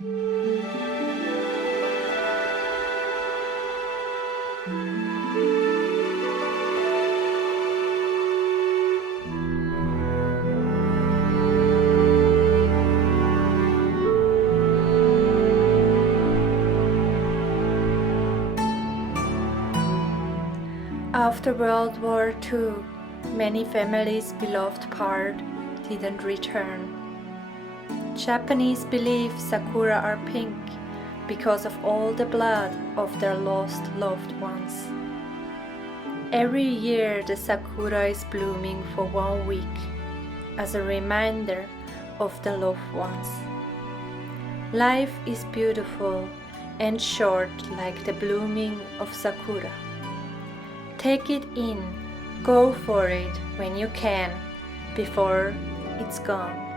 After World War II, many families' beloved part didn't return. Japanese believe Sakura are pink because of all the blood of their lost loved ones. Every year the Sakura is blooming for 1 week as a reminder of the loved ones. Life is beautiful and short like the blooming of Sakura. Take it in, go for it when you can, before it's gone.